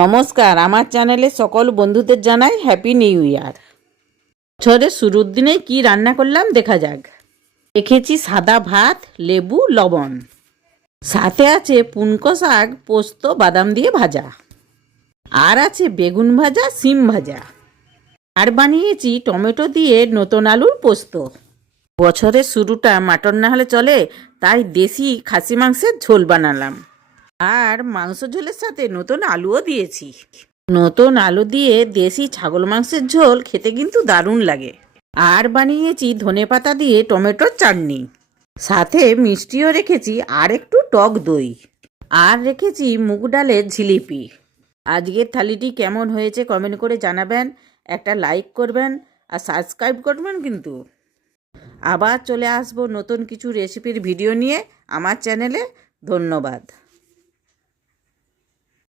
নমস্কার, আমার চ্যানেলে সকল বন্ধুদের জানাই হ্যাপি নিউ ইয়ার। বছরের শুরুর দিনে কি রান্না করলাম দেখা যাক। রেখেছি সাদা ভাত, লেবু, লবণ, সাথে আছে পুনকো শাক, পোস্ত, বাদাম দিয়ে ভাজা, আর আছে বেগুন ভাজা, সিম ভাজা, আর বানিয়েছি টমেটো দিয়ে নতুন আলুর পোস্ত। বছরের শুরুটা মাটন না হলে চলে, তাই দেশি খাসি মাংসের ঝোল বানালাম। আর মাংস ঝোলের সাথে নতুন আলুও দিয়েছি। নতুন আলু দিয়ে দেশি ছাগল মাংসের ঝোল খেতে কিন্তু দারুণ লাগে। আর বানিয়েছি ধনেপাতা দিয়ে টমেটোর চাটনি, সাথে মিষ্টিও রেখেছি আর একটু টক দই, আর রেখেছি মুগ ডালের ঝিলিপি। আজকের থালিটি কেমন হয়েছে কমেন্ট করে জানাবেন, একটা লাইক করবেন আর সাবস্ক্রাইব করবেন কিন্তু। আবার চলে আসবো নতুন কিছু রেসিপির ভিডিও নিয়ে আমার চ্যানেলে। ধন্যবাদ।